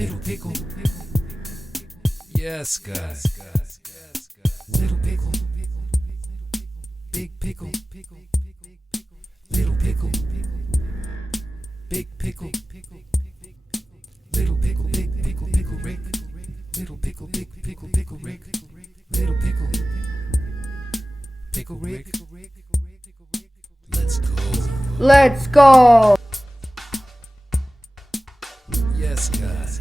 Little pickle. Yes, guys. Little pickle. Big pickle. Little pickle. Big pickle. Little pickle, big pickle, pickle Rick. Little pickle, big pickle, pickle Rick. Little pickle, pickle Rick. Let's go. Let's go! Yes, guys.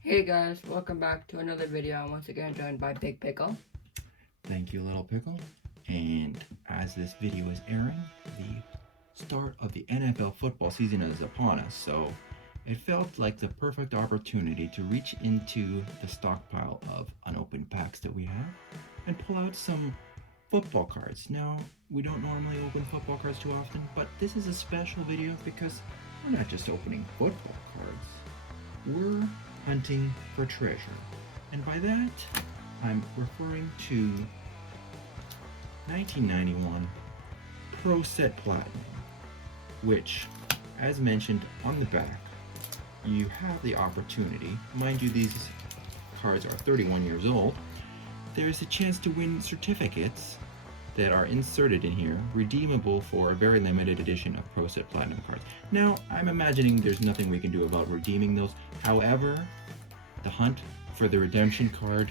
Hey guys, welcome back to another video. I'm once again joined by Big Pickle. Thank you, Little Pickle. And as this video is airing, the start of the NFL football season is upon us, so it felt like the perfect opportunity to reach into the stockpile of unopened packs that we have and pull out some football cards. Now, we don't normally open football cards too often, but this is a special video because we're not just opening football cards. We're hunting for treasure. And by that, I'm referring to 1991 Pro Set Platinum, which, as mentioned on the back, you have the opportunity, mind you these cards are 31 years old, there's a chance to win certificates that are inserted in here, redeemable for a very limited edition of Pro Set Platinum cards. Now, I'm imagining there's nothing we can do about redeeming those. However, the hunt for the redemption card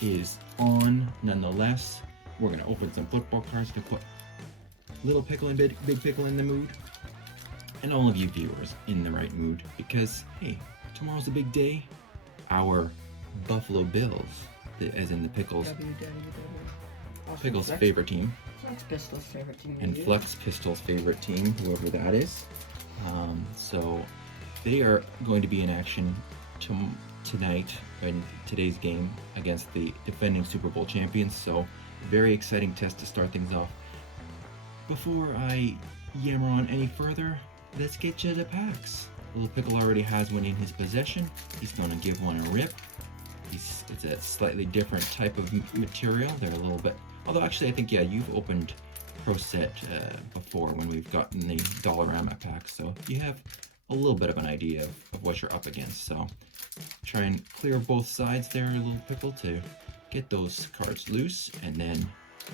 is on nonetheless. We're going to open some football cards to put Little Pickle and Big Pickle in the mood, and all of you viewers in the right mood, because hey, tomorrow's a big day. Our Buffalo Bills, as in the Pickles, Pickles' favorite team, Flex Pistol's favorite team, and Flex Pistol's favorite team, whoever that is. So they are going to be in action tonight in today's game against the defending Super Bowl champions. So very exciting test to start things off. Before I yammer on any further, let's get to the packs. Little Pickle already has one in his possession. He's going to give one a rip. It's a slightly different type of material. They're a little bit, although actually I think, yeah, you've opened Pro Set before when we've gotten the Dollarama pack, so you have a little bit of an idea of what you're up against. So try and clear both sides there, Little Pickle, to get those cards loose, and then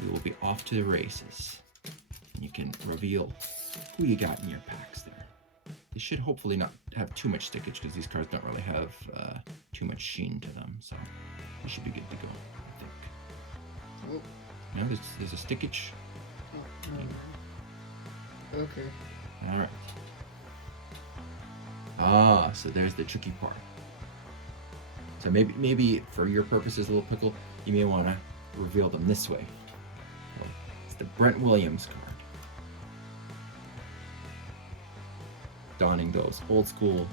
we will be off to the races. You can reveal who you got in your packs there. They should hopefully not have too much stickage because these cards don't really have too much sheen to them, so you should be good to go, I think. Oh. No, there's a stickage. Okay. All right. Ah, so there's the tricky part. So maybe for your purposes, Little Pickle, you may want to reveal them this way. Well, it's the Brent Williams card. Donning those old school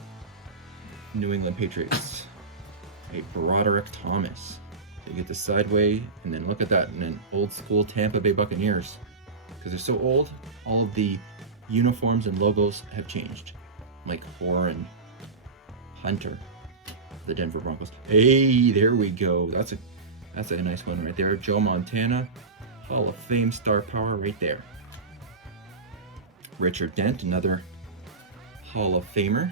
New England Patriots. A Broderick Thomas. So you get the sideway, and then look at that, and then old school Tampa Bay Buccaneers. Because they're so old, all of the uniforms and logos have changed. Like Horan, Hunter, the Denver Broncos. Hey, there we go. That's a nice one right there. Joe Montana, Hall of Fame star power right there. Richard Dent, another Hall of Famer.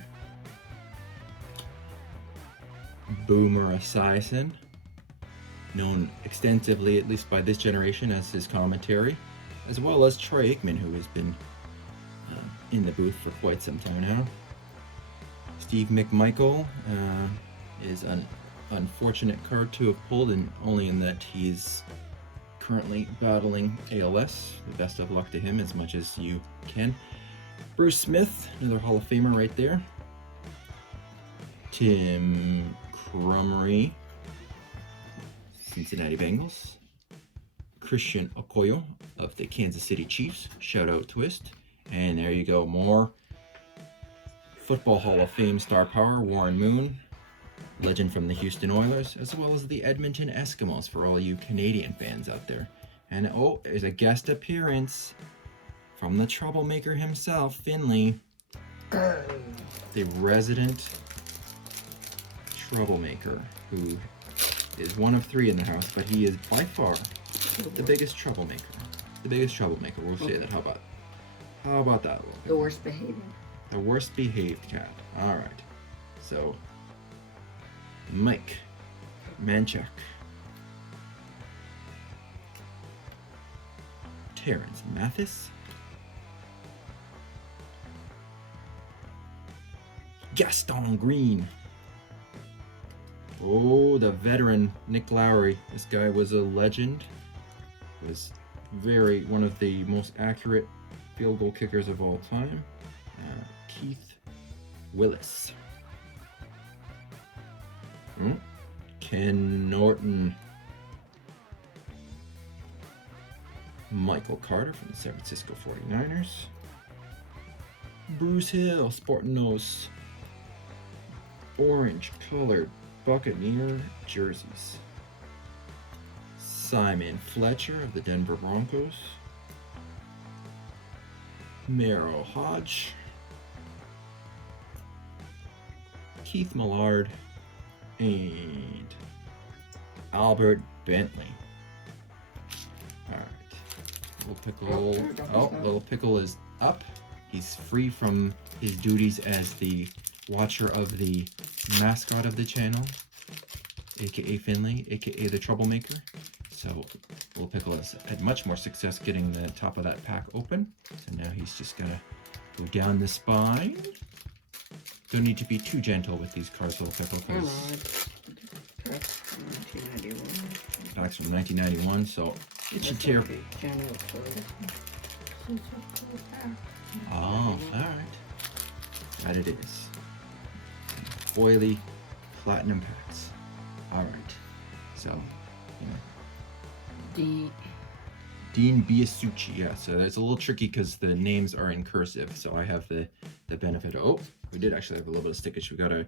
Boomer Esiason, known extensively, at least by this generation, as his commentary, as well as Troy Aikman, who has been in the booth for quite some time now. Steve McMichael is an unfortunate card to have pulled, and only in that he's currently battling ALS. The best of luck to him as much as you can. Bruce Smith, another Hall of Famer right there. Tim Crumry, Cincinnati Bengals. Christian Okoye of the Kansas City Chiefs. Shout out Twist. And there you go, more Football Hall of Fame star power, Warren Moon, legend from the Houston Oilers, as well as the Edmonton Eskimos for all you Canadian fans out there. And oh, there's a guest appearance from the troublemaker himself, Finley, the resident troublemaker, who is one of three in the house, but he is by far the biggest troublemaker. The biggest troublemaker, we'll say that. How about that? The worst behaving. The worst behaved cat. Alright. So, Mike Manchak, Terrence Mathis, Gaston Green. Oh, the veteran Nick Lowry. This guy was a legend. Was one of the most accurate field goal kickers of all time. Keith Willis. Ken Norton. Michael Carter from the San Francisco 49ers. Bruce Hill, sporting those orange colored Buccaneer jerseys. Simon Fletcher of the Denver Broncos. Merrill Hodge. Keith Millard. And Albert Bentley. Alright. Little Pickle. Oh, Little Pickle is up. He's free from his duties as the watcher of the mascot of the channel, aka Finley, aka the troublemaker. So Little Pickle has had much more success getting the top of that pack open. So now he's just gonna go down the spine. Don't need to be too gentle with these cards, Little Pickle, because packs from 1991, so it should tear. Oh, alright. That it is. Foily platinum packs. Alright. So, Dean Biasucci. Yeah, so it's a little tricky because the names are in cursive, so I have the benefit of, oh, we did actually have a little bit of stickage. We got a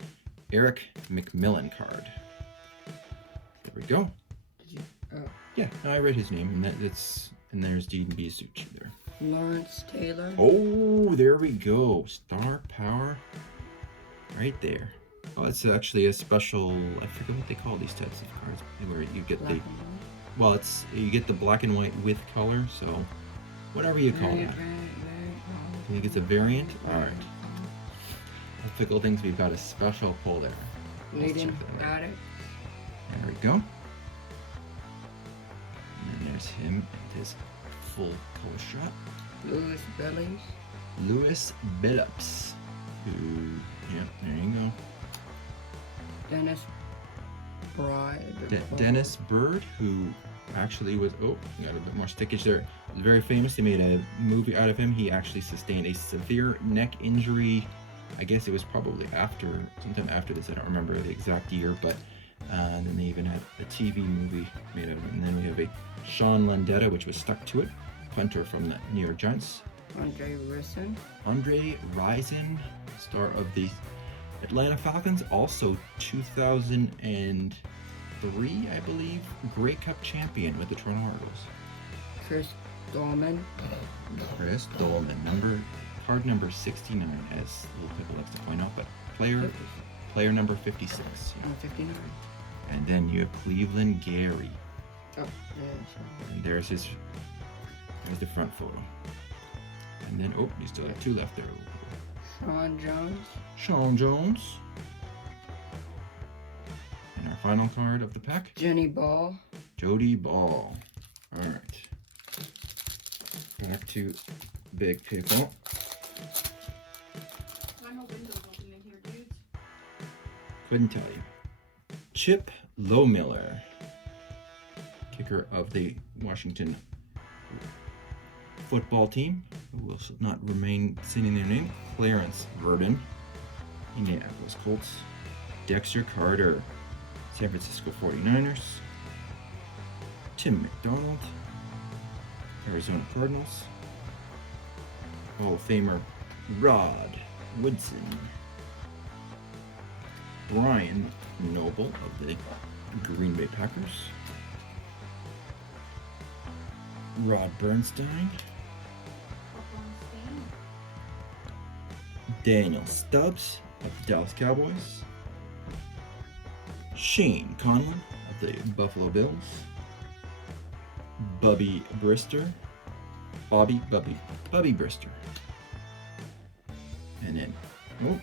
Eric McMillan card. There we go. Yeah, I read his name, and there's Dean Biasucci there. Lawrence Taylor. Oh, there we go. Star Power. Right there. Oh, it's actually a special, I forget what they call these types of cards, where you get you get the black and white with color, so whatever you call that. I think it's a variant. Alright. Pickle thinks we've got a special pull there. Leading at it. There we go. And then there's him and his full color shot. Louis Billups. Yeah, there you go. Dennis Bird, who actually was, oh, got a bit more stickage there. Very famous. They made a movie out of him. He actually sustained a severe neck injury. I guess it was probably sometime after this. I don't remember the exact year, but then they even had a TV movie made out of it. And then we have a Sean Landetta, which was stuck to it, punter from the New York Giants. Andre Rison, star of the Atlanta Falcons, also 2003, I believe, Grey Cup champion with the Toronto Argos. Chris Dolman, card number 69, as Little Pickle likes to point out, but player number 56. Yeah. 59. And then you have Cleveland Gary. Oh, yeah. And there's the front photo. And then, oh, you still have two left there. Sean Jones. And our final card of the pack. Jody Ball. Alright. Back to Big Pickle. Couldn't tell you. Chip Lowmiller, kicker of the Washington football team, who will not remain saying their name. Clarence Verdon, Indianapolis Colts. Dexter Carter, San Francisco 49ers. Tim McDonald, Arizona Cardinals. Hall of Famer Rod Woodson. Brian Noble of the Green Bay Packers. Rod Bernstein. Daniel Stubbs of the Dallas Cowboys. Shane Conlon of the Buffalo Bills. Bubby Brister. Bubby Brister. And then, oh,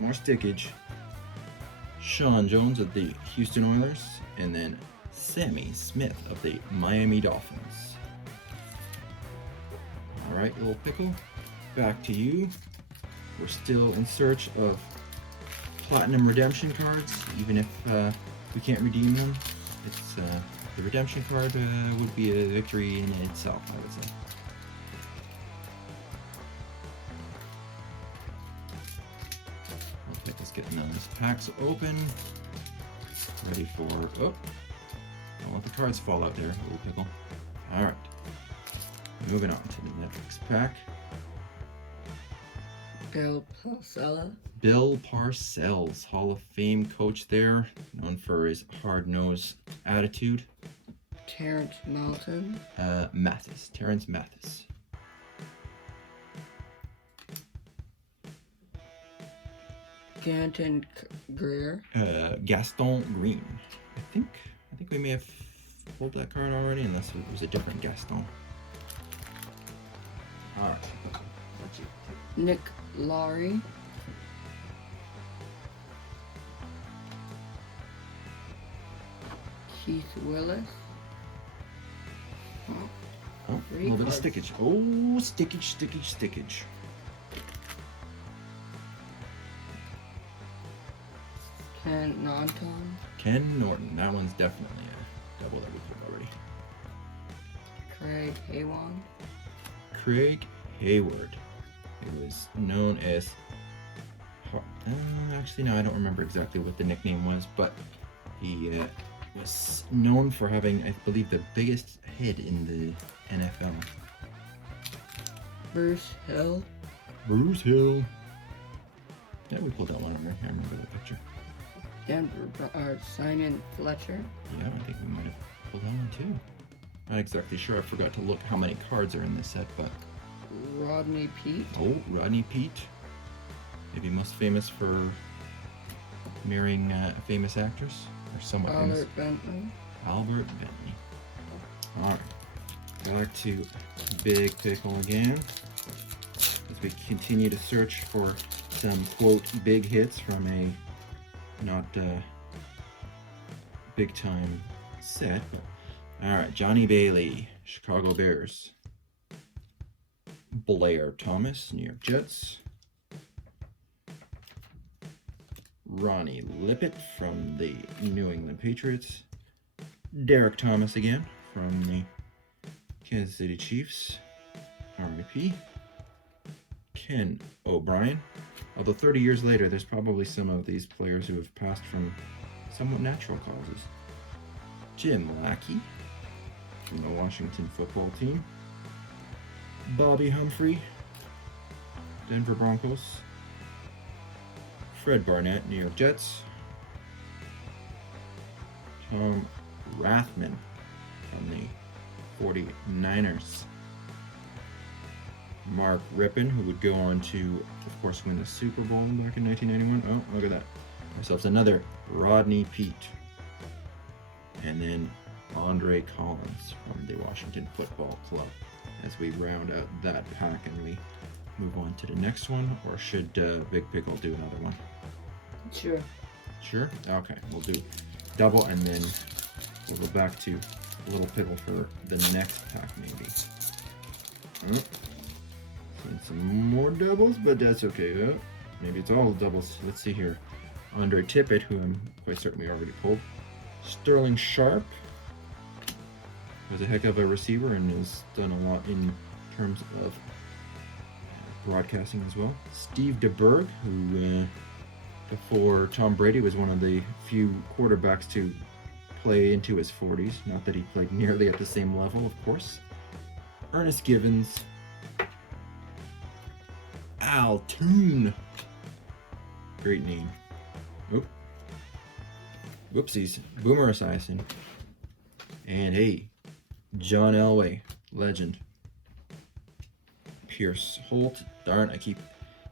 more stickage. Sean Jones of the Houston Oilers, and then Sammy Smith of the Miami Dolphins. All right, little pickle, back to you. We're still in search of platinum redemption cards, even if we can't redeem them. It's the redemption card would be a victory in itself, I would say. Okay, let's get those packs open. Ready for, oh, don't let the cards fall out there, little pickle. All right, moving on to the next pack. Bill Parcells. Bill Parcells, Hall of Fame coach there, known for his hard-nosed attitude. Terrence Melton. Terrence Mathis. Ganton Greer. Gaston Green. I think we may have pulled that card already, unless it was a different Gaston. All right. Nick Laurie. Keith Willis. Oh, a little bit of stickage. Oh, stickage. Ken Norton. Ken Norton. That one's definitely a double that we pulled already. Craig Haywan. Craig Hayward. He was known as... actually, no, I don't remember exactly what the nickname was, but he was known for having, I believe, the biggest head in the NFL. Bruce Hill. Bruce Hill. Yeah, we pulled that one over. I remember the picture. Simon Fletcher. Yeah, I think we might have pulled that one too. Not exactly sure. I forgot to look how many cards are in this set, but... Rodney Peete. Oh, Rodney Peete. Maybe most famous for marrying a famous actress, or somewhat famous. Albert Bentley. Albert Bentley. Alright, back to Big Pickle again. As we continue to search for some, quote, big hits from a not big time set. Alright, Johnny Bailey, Chicago Bears. Blair Thomas, New York Jets. Ronnie Lippett from the New England Patriots. Derek Thomas again from the Kansas City Chiefs. RIP. Ken O'Brien. Although 30 years later, there's probably some of these players who have passed from somewhat natural causes. Jim Lackey from the Washington football team. Bobby Humphrey, Denver Broncos. Fred Barnett, New York Jets. Tom Rathman from the 49ers. Mark Rippon, who would go on to, of course, win the Super Bowl back in 1991. Oh, look at that. Ourselves another Rodney Peete. And then Andre Collins from the Washington Football Club. As we round out that pack and we move on to the next one, or should Big Pickle do another one? Sure. Sure? Okay, we'll do double and then we'll go back to Little Pickle for the next pack maybe. Oh, and some more doubles, but that's okay. Oh, maybe it's all doubles. Let's see here. Andre Tippett, who I'm quite certain we already pulled. Sterling Sharp. Was a heck of a receiver and has done a lot in terms of broadcasting as well. Steve DeBerg, who before Tom Brady was one of the few quarterbacks to play into his 40s. Not that he played nearly at the same level, of course. Ernest Givens. Al Toon. Great name. Oh. Whoopsies. Boomer Esiason. And hey, John Elway, legend. Pierce Holt. Darn, I keep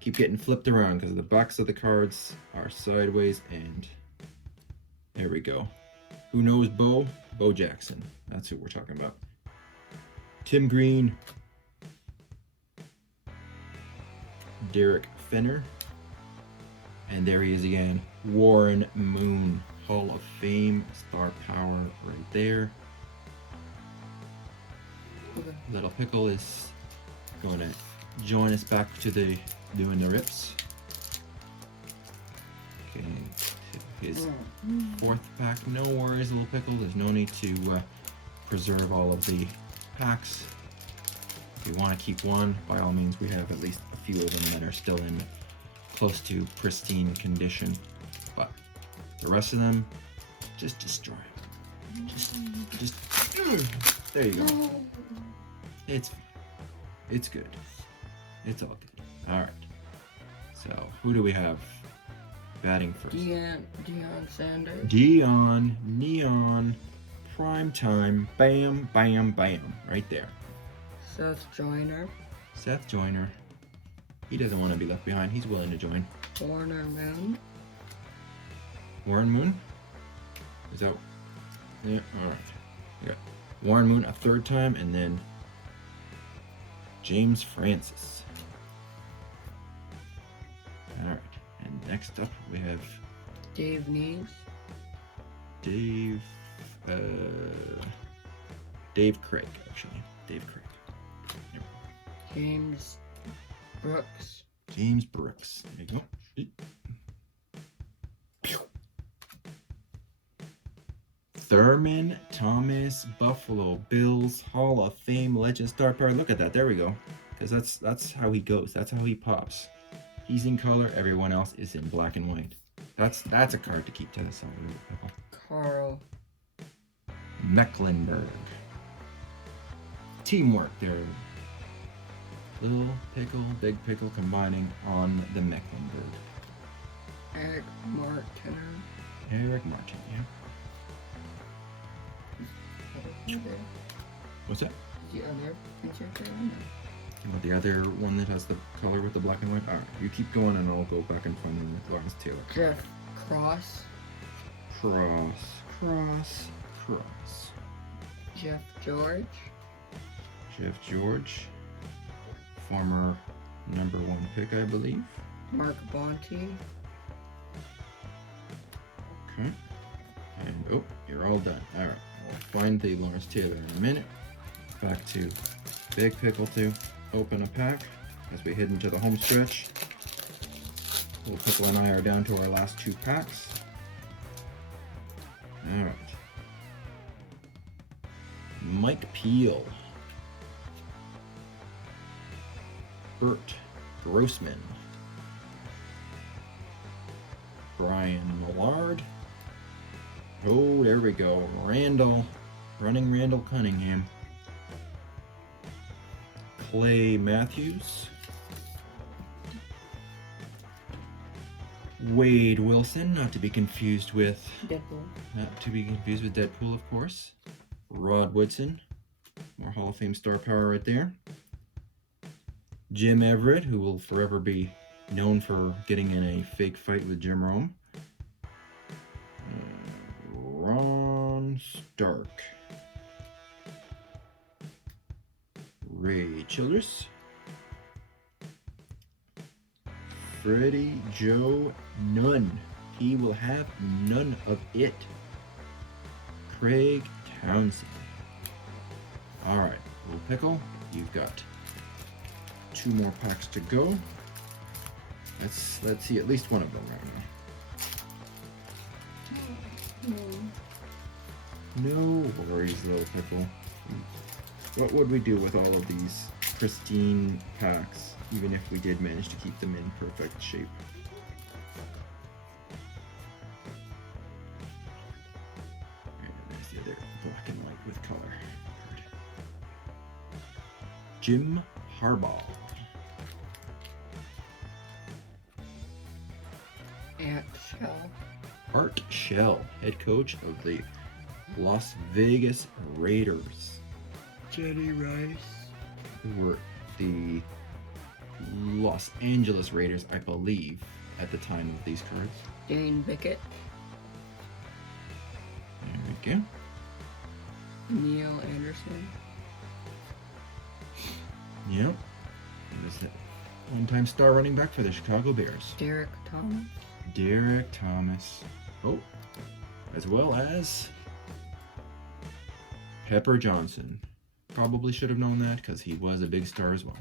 getting flipped around because the backs of the cards are sideways, and there we go. Who knows Bo? Bo Jackson. That's who we're talking about. Tim Green. Derek Fenner. And there he is again. Warren Moon. Hall of Fame. Star power right there. Okay. Little Pickle is going to join us back to the doing the rips. Okay, his fourth pack. No worries, Little Pickle. There's no need to preserve all of the packs. If you want to keep one, by all means, we have at least a few of them that are still in close to pristine condition. But the rest of them, just destroy. Just there you go. It's good. It's all good. All right. So who do we have batting first? Deion Sanders. Deion, Neon, prime time, bam, bam, bam, right there. Seth Joyner. Seth Joyner. He doesn't want to be left behind. He's willing to join. Warner Moon. Warren Moon? Is that? Yeah. All right. Yeah. Warren Moon a third time, and then James Francis. All right. And next up we have Dave Nees. Dave Craig, actually. Dave Craig. Yep. James Brooks. James Brooks. There you go. Thurman Thomas, Buffalo Bills, Hall of Fame, Legend, Star Power. Look at that. There we go. Because that's how he goes. That's how he pops. He's in color. Everyone else is in black and white. That's a card to keep to the side. Carl Mecklenburg. Teamwork there. Little Pickle, Big Pickle combining on the Mecklenburg. Eric Martin. Eric Martin, yeah. What's that? The other insert there? About the other one that has the color with the black and white? Alright, you keep going and I'll go back and find them with Lawrence Taylor. Jeff Cross. Cross. Jeff George. Former number 1 pick, I believe. Mark Bonte. Okay. And, oh, you're all done. Alright, we'll find the Lawrence Taylor in a minute. Back to Big Pickle to open a pack as we head into the home stretch. Little Pickle and I are down to our last 2 packs. Alright. Mike Peel. Bert Grossman. Brian Millard. Oh, there we go. Randall Cunningham. Clay Matthews. Wade Wilson, not to be confused with Deadpool, of course. Rod Woodson, more Hall of Fame star power right there. Jim Everett, who will forever be known for getting in a fake fight with Jim Rome. Ron Stark. Ray Childress. Freddie Joe Nunn. He will have none of it. Craig Townsend. Alright, Little Pickle, you've got 2 more packs to go. Let's see at least one of them right now. No worries, Little Pickle. What would we do with all of these pristine packs, even if we did manage to keep them in perfect shape? And there's the other black and white with color. Jim Harbaugh. Art Shell, head coach of the Las Vegas Raiders. Jerry Rice. Who were the Los Angeles Raiders, I believe, at the time of these cards. Dane Bickett. There we go. Neil Anderson. Yep. He was the one-time star running back for the Chicago Bears. Derek Thomas. Derek Thomas. Oh, as well as Pepper Johnson. Probably should have known that because he was a big star as well.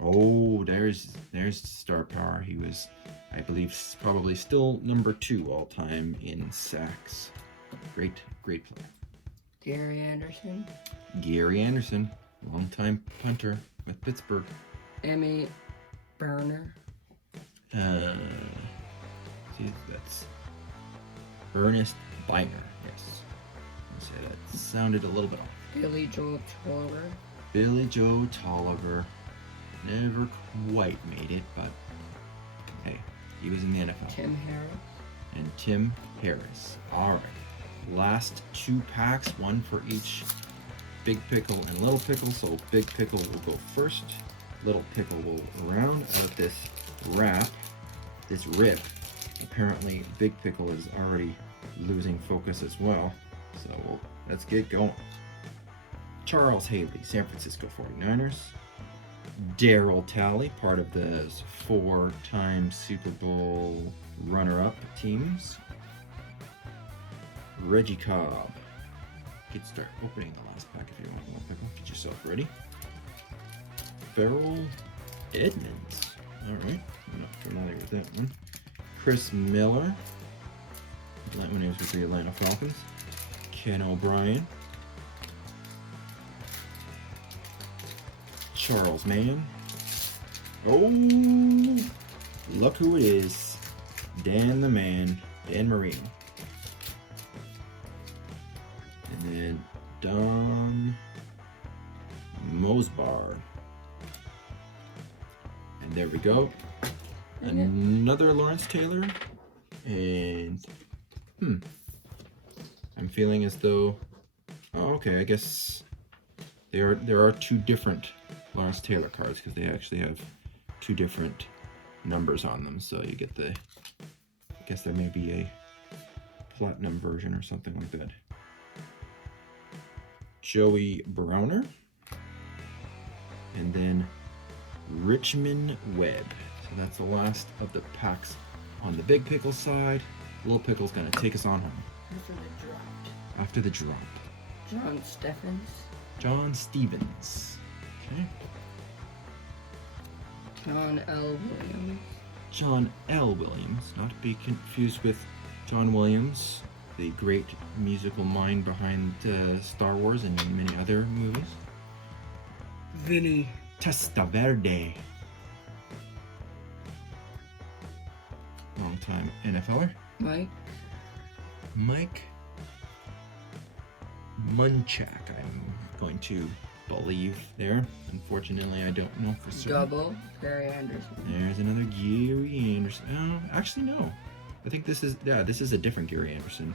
Oh, there's star power. He was, I believe, probably still number 2 all time in sacks. Great player. Gary Anderson. Gary Anderson, longtime punter with Pittsburgh. Emmy Burner. See, that's Ernest Biner. Yes. I'll say that sounded a little bit off. Billy Joe Tolliver. Billy Joe Tolliver. Never quite made it, but hey, he was in the NFL. Tim Harris. And Tim Harris. All right. Last 2 packs, one for each Big Pickle and Little Pickle. So Big Pickle will go first. Little Pickle will round out this wrap, this rip. Apparently, Big Pickle is already losing focus as well. So let's get going. Charles Haley, San Francisco 49ers. Darryl Talley, part of the 4-time Super Bowl runner-up teams. Reggie Cobb. Get start opening the last pack if you want one, Pickle. Get yourself ready. Farrell Edmonds. Alright, I'm not familiar with that one. Chris Miller. That one is with the Atlanta Falcons. Ken O'Brien. Charles Mann. Oh, look who it is. Dan the Man. Dan Marino. And then Don Mosbar. And there we go. Another Lawrence Taylor. And I'm feeling as though, oh, okay, I guess there are 2 different Lawrence Taylor cards because they actually have 2 different numbers on them. So you get the, I guess there may be a platinum version or something like that. Joey Browner. And then Richmond Webb. So that's the last of the packs on the Big Pickle side. Little Pickle's gonna take us on home. After the drop. John Steffens. John Stevens. Okay. John L. Williams. John L. Williams, not to be confused with John Williams, the great musical mind behind Star Wars and many other movies. Vinny Testaverde. Long-time NFLer. Mike Munchak, I'm going to believe there. Unfortunately, I don't know for certain. Double Gary Anderson. There's another Gary Anderson. Oh, actually, no. I think this is a different Gary Anderson.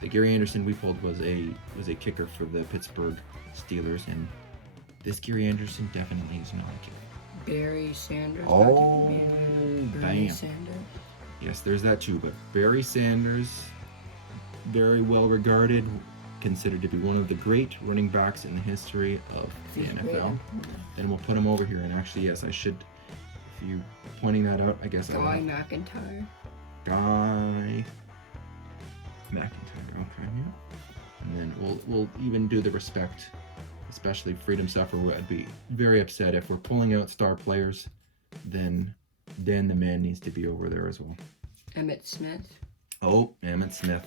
The Gary Anderson we pulled was a kicker for the Pittsburgh Steelers, and this Gary Anderson definitely is not a kicker. Barry Sanders. Oh, Barry bam. Sanders. Yes, there's that too, but Barry Sanders, very well regarded, considered to be one of the great running backs in the history of the NFL. And we'll put him over here, and actually, yes, I should, if you pointing that out, I guess Guy McIntyre. Guy McIntyre, okay, yeah. And then we'll even do the respect, especially Freedom Sufferer. I'd be very upset if we're pulling out star players, then the man needs to be over there as well. Emmitt Smith. Oh, Emmitt Smith.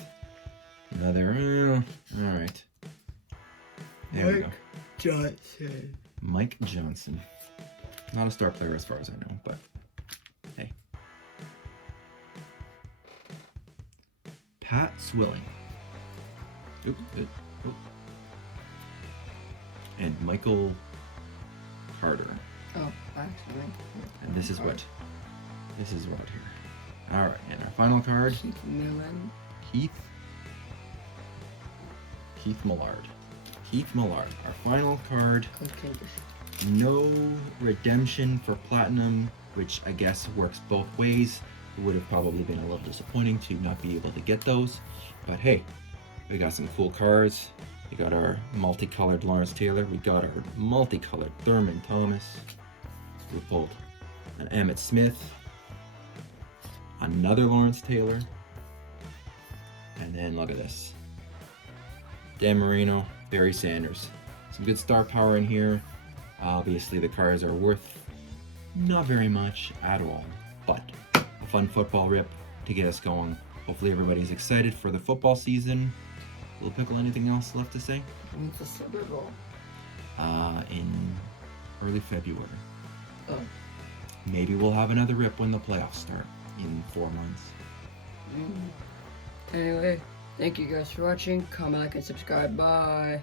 Another, all right. There we go. Johnson. Mike Johnson. Not a star player as far as I know, but hey. Pat Swilling. Oop. And Michael Carter. Oh, actually. And this is what here. All right, and our final card. Keith Millen. Keith Millard. Keith Millard. Our final card. Okay. No redemption for platinum, which I guess works both ways. It would have probably been a little disappointing to not be able to get those, but hey, we got some cool cards. We got our multicolored Lawrence Taylor. We got our multicolored Thurman Thomas. We pulled an Emmitt Smith. another Lawrence Taylor. And then look at this. Dan Marino, Barry Sanders. Some good star power in here. Obviously the cards are worth not very much at all, but a fun football rip to get us going. Hopefully everybody's excited for the football season. Little Pickle, anything else left to say? It's a Super Bowl. In early February. Oh. Maybe we'll have another rip when the playoffs start in 4 months. Anyway, thank you guys for watching. Comment, like, and subscribe. Bye.